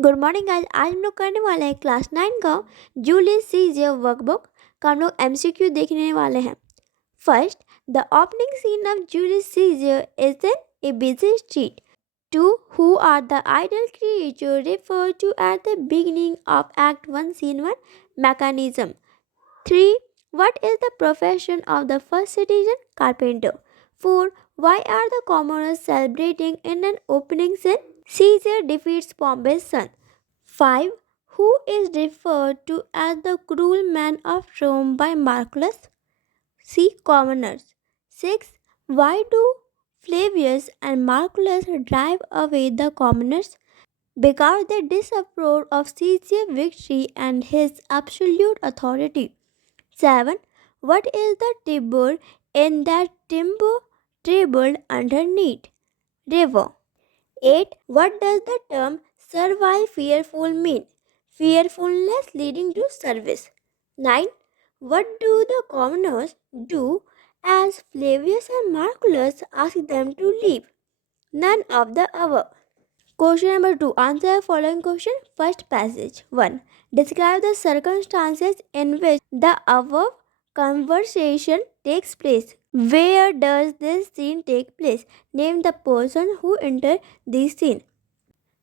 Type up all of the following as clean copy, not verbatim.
Good morning guys. आज हम लोग करने वाले हैं क्लास 9 का जूलियस सीजर वर्कबुक का हम लोग एमसीक्यू देखने वाले हैं। First, the opening scene of Julius Caesar is in a busy street. Two, who are the idle creature referred to at the beginning of Act 1 Scene 1 mechanism. 3. What is the profession of the first citizen? Carpenter. 4. Why are the commoners celebrating in an opening scene? Caesar defeats Pompey's son. 5. Who is referred to as the cruel man of Rome by Marullus? See commoners. 6. Why do Flavius and Marullus drive away the commoners? Because they disapprove of Caesar's victory and his absolute authority. 7. What is the timber in that timber trembled underneath? River. 8. What does the term servile fearful mean? Fearfulness leading to service. 9. What do the commoners do as Flavius and Marcellus ask them to leave? None of the above. Question number 2. Answer the following question. First passage. 1. Describe the circumstances in which the above conversation takes place. Where does this scene take place? Name the person who entered this scene.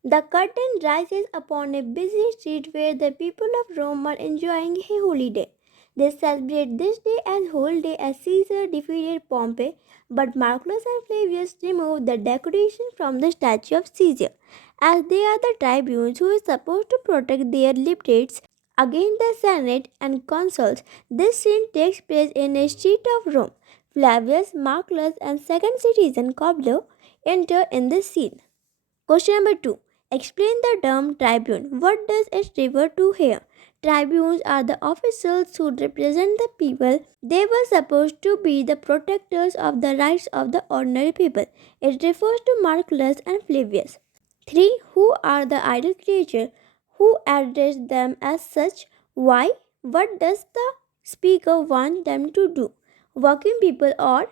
The curtain rises upon a busy street where the people of Rome are enjoying a holiday. They celebrate this day as holiday as Caesar defeated Pompey, but Marcellus and Flavius removed the decoration from the statue of Caesar, as they are the tribunes who is supposed to protect their liberties against the Senate and consuls. This scene takes place in a street of Rome. Flavius, Marcellus, and second citizen Cobbler enter in this scene. Question number 2. Explain the term tribune. What does it refer to here? Tribunes are the officials who represent the people. They were supposed to be the protectors of the rights of the ordinary people. It refers to Marcellus and Flavius. 3. Who are the idle creatures? Who address them as such? Why? What does the speaker want them to do? Working people or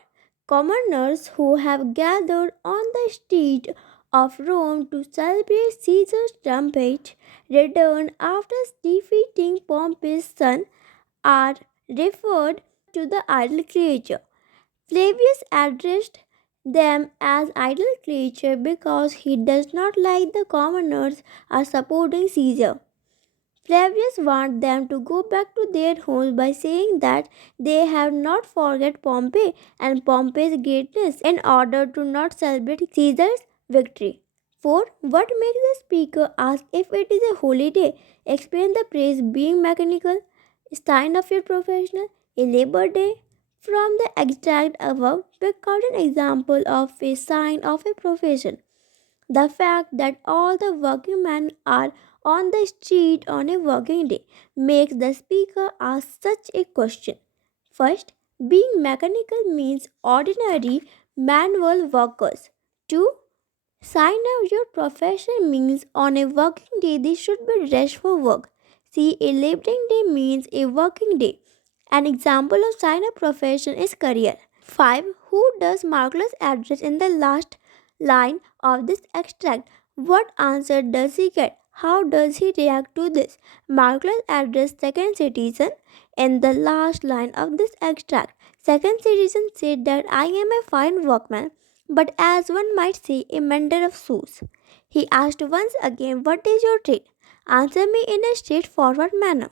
commoners who have gathered on the street of Rome to celebrate Caesar's triumphant return after defeating Pompey's son are referred to the idle creature. Flavius addressed them as idle creature because he does not like the commoners are supporting Caesar. Flavius wants them to go back to their homes by saying that they have not forget Pompey and Pompey's greatness in order to not celebrate Caesar's victory. 4. What makes the speaker ask if it is a holiday? Explain the praise being mechanical, sign of your professional, a labor day. From the extract above, pick out an example of a sign of a profession. The fact that all the working men are on the street on a working day makes the speaker ask such a question. First, being mechanical means ordinary manual workers. 2. Sign of your profession means on a working day they should be dressed for work. See, a laboring day means a working day. An example of sign of profession is career. 5. Who does Marcellus address in the last line of this extract? What answer does he get? How does he react to this? Marcellus addressed second citizen in the last line of this extract. Second citizen said that I am a fine workman, but as one might say, a mender of shoes. He asked once again, what is your trade? Answer me in a straightforward manner.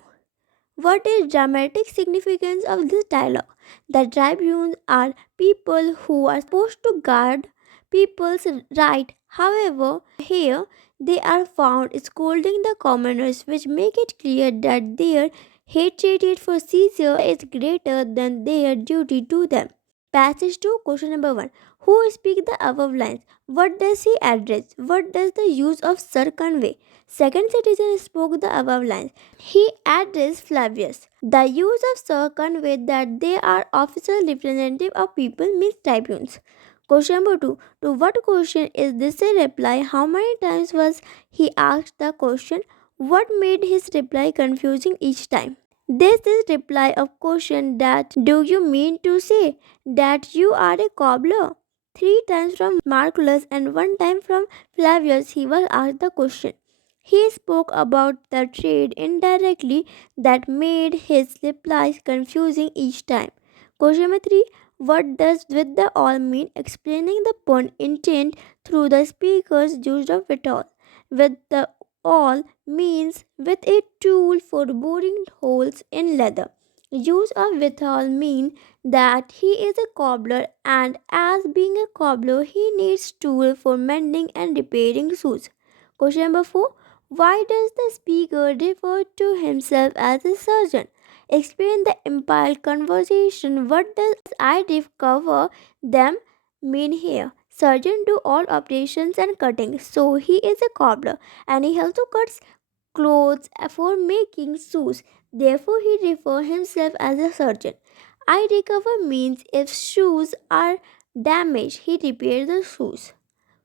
What is dramatic significance of this dialogue? The tribunes are people who are supposed to guard people's right. However, here they are found scolding the commoners, which make it clear that their hatred for Caesar is greater than their duty to them. Passage 2, question number 1. Who speaks the above lines? What does he address? What does the use of sir convey? Second citizen spoke the above lines. He addressed Flavius. The use of sir conveyed that they are official representative of people means tribunes. Question number 2. To what question is this a reply? How many times was he asked the question? What made his reply confusing each time? This is reply of question that do you mean to say that you are a cobbler? 3 times from Marcellus and 1 time from Flavius he was asked the question. He spoke about the trade indirectly that made his replies confusing each time. Question number 3. What does with the all mean? Explaining the pun intent through the speaker's use of it all. With the all means with a tool for boring holes in leather. Use of withal mean that he is a cobbler and as being a cobbler he needs tool for mending and repairing shoes. Question number 4. Why does the speaker refer to himself as a surgeon? Explain the implied conversation. What does I cover them mean here? Surgeon do all operations and cutting, so he is a cobbler and he also cuts clothes for making shoes. Therefore, he refers himself as a surgeon. I recover means if shoes are damaged, he repairs the shoes.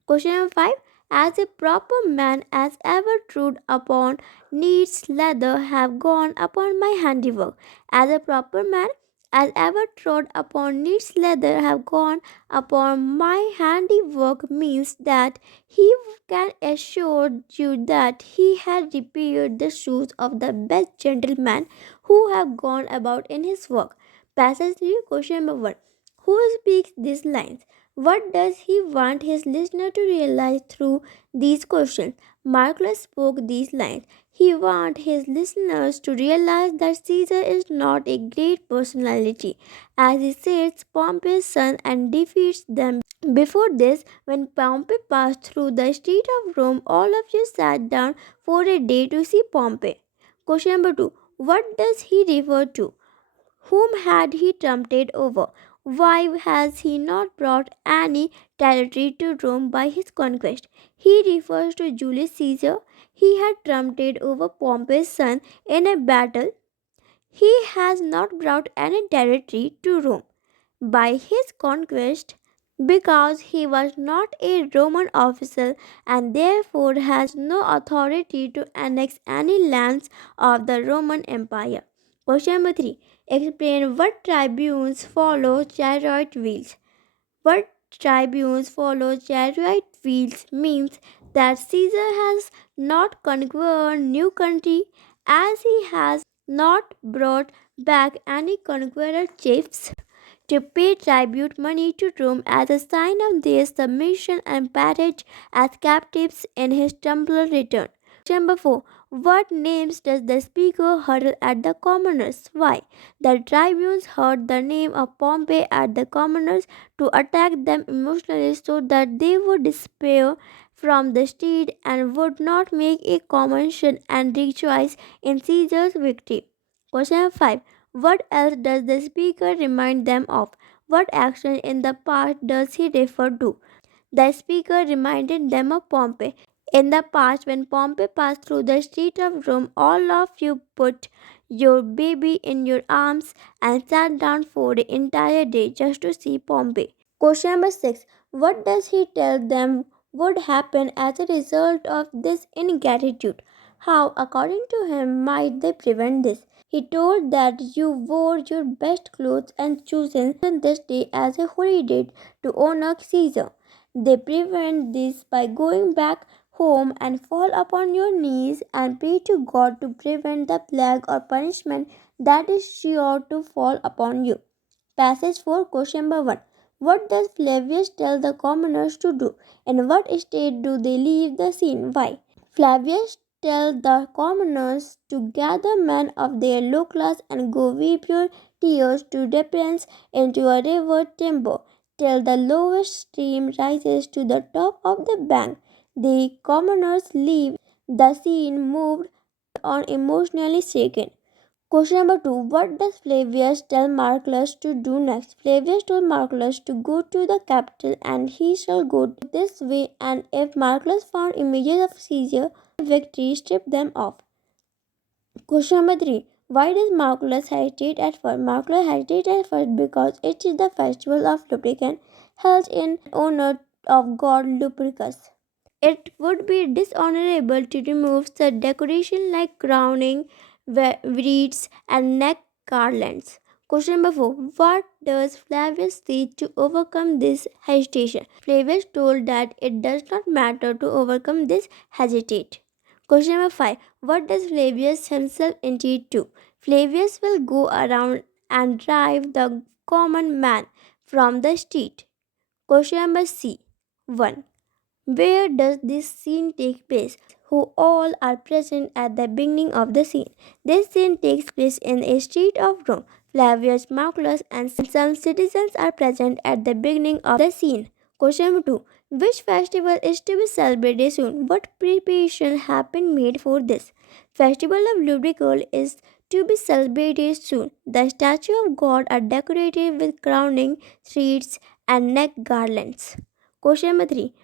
Question number 5. As a proper man as ever trod upon needs leather have gone upon my handiwork. As a proper man as ever trod upon needs leather have gone upon my handiwork means that he can assure you that he had repaired the shoes of the best gentlemen who have gone about in his work. Passage 3. Question number 1. Who speaks these lines? What does he want his listener to realize through these questions? Marullus spoke these lines. He wants his listeners to realize that Caesar is not a great personality, as he sets Pompey's son and defeats them. Before this, when Pompey passed through the street of Rome, all of you sat down for a day to see Pompey. Question number 2. What does he refer to? Whom had he trumpeted over? Why has he not brought any territory to Rome by his conquest? He refers to Julius Caesar. He had trumpeted over Pompey's son in a battle. He has not brought any territory to Rome by his conquest because he was not a Roman official and therefore has no authority to annex any lands of the Roman Empire. Question number 3. Explain what tribunes follow chariot wheels. What tribunes follow chariot wheels means that Caesar has not conquered new country as he has not brought back any conqueror chiefs to pay tribute money to Rome as a sign of their submission and parage as captives in his temporal return. Number 4. What names does the speaker hurl at the commoners? Why? The tribunes heard the name of Pompey at the commoners to attack them emotionally so that they would despair from the street and would not make a commotion and rejoice in Caesar's victory. Question 5. What else does the speaker remind them of? What action in the past does he refer to? The speaker reminded them of Pompey. In the past, when Pompey passed through the street of Rome, all of you put your baby in your arms and sat down for the entire day just to see Pompey. Question number 6. What does he tell them would happen as a result of this ingratitude? How, according to him, might they prevent this? He told that you wore your best clothes and chosen this day as a holy day to honor Caesar. They prevent this by going back home and fall upon your knees and pray to God to prevent the plague or punishment that is sure to fall upon you. Passage 4, question number 1. What does Flavius tell the commoners to do? In what state do they leave the scene? Why? Flavius tells the commoners to gather men of their low class and go weep your tears to repentance into a river Timber till the lowest stream rises to the top of the bank. The commoners leave the scene moved on emotionally shaken. Question number 2. What does Flavius tell Marullus to do next? Flavius told Marullus to go to the capital and he shall go this way, and if Marullus found images of Caesar victory, strip them off. Question number 3. Why does Marullus hesitate at first? Marullus hesitates at first because it is the festival of lubricant held in honor of god Lupercus. It would be dishonorable to remove such decoration like crowning, wreaths, and neck garlands. Question number 4. What does Flavius say to overcome this hesitation? Flavius told that it does not matter to overcome this hesitate. Question number 5. What does Flavius himself intend to? Flavius will go around and drive the common man from the street. Question number C. 1. Where does this scene take place? Who all are present at the beginning of the scene? This scene takes place in a street of Rome. Flavius, Marullus, and some citizens are present at the beginning of the scene. Question number 2. Which festival is to be celebrated soon? What preparation have been made for this? Festival of Lubrical is to be celebrated soon. The statue of God are decorated with crowning wreaths and neck garlands. Question number 3.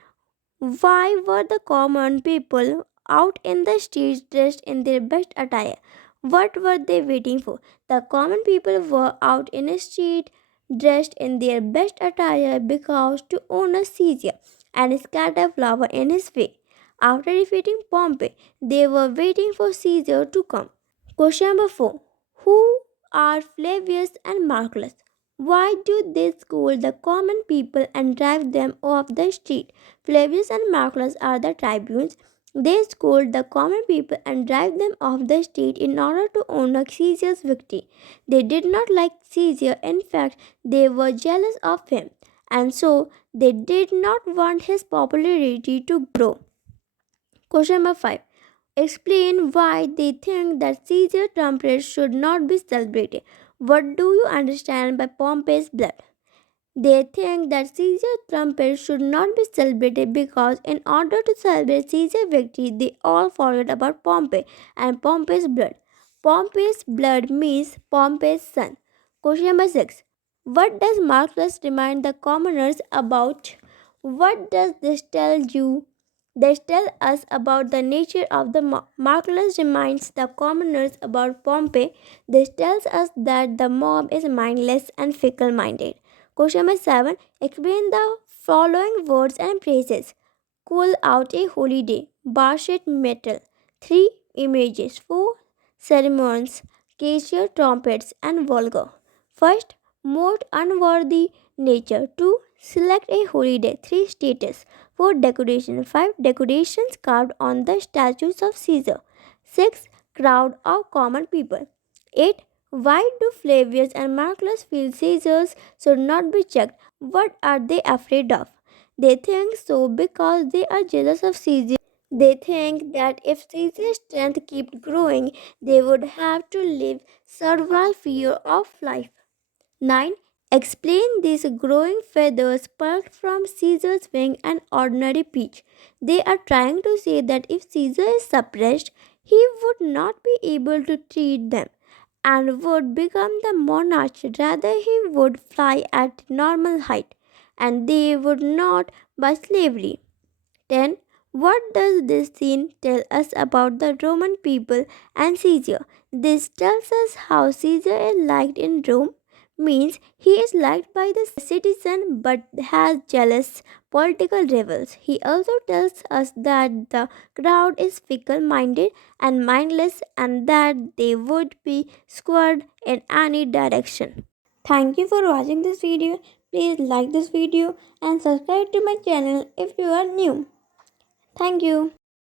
Why were the common people out in the streets dressed in their best attire? What were they waiting for? The common people were out in the street dressed in their best attire because to honor Caesar and scatter flower in his way. After defeating Pompey, they were waiting for Caesar to come. Question number 4. Who are Flavius and Marullus? Why do they scold the common people and drive them off the street? Flavius and Marullus are the tribunes. They scold the common people and drive them off the street in order to honor Caesar's victory. They did not like Caesar, in fact, they were jealous of him, and so they did not want his popularity to grow. Question number 5. Explain why they think that Caesar's trumpet should not be celebrated. What do you understand by Pompey's blood? They think that Caesar's trumpet should not be celebrated because, in order to celebrate Caesar's victory, they all forget about Pompey and Pompey's blood. Pompey's blood means Pompey's son. Question number 6. What does Marullus remind the commoners about? What does this tell you? This tells us about the nature of the mob. Marullus reminds the commoners about Pompey. This tells us that the mob is mindless and fickle minded. Question number 7. Explain the following words and phrases. Call out a holy day. Barshet metal. 3. Images. 4. Ceremonies. Caesar trumpets and vulgar. First, most unworthy nature. 2. Select a holy day. 3. Status. 4. Decoration. 5. Decorations carved on the statues of Caesar. 6. Crowd of common people. 8. Why do Flavius and Marullus feel Caesars should not be checked? What are they afraid of? They think so because they are jealous of Caesar. They think that if Caesar's strength kept growing, they would have to live servile fear of life. 9. Explain these growing feathers plucked from Caesar's wing and ordinary peach. They are trying to say that if Caesar is suppressed, he would not be able to treat them and would become the monarch. Rather, he would fly at normal height and they would not by slavery. 10. What does this scene tell us about the Roman people and Caesar? This tells us how Caesar is liked in Rome, means he is liked by the citizen but has jealous political rivals. He also tells us that the crowd is fickle minded and mindless and that they would be squared in any direction. Thank you for watching this video. Please like this video and subscribe to my channel if you are new. Thank you.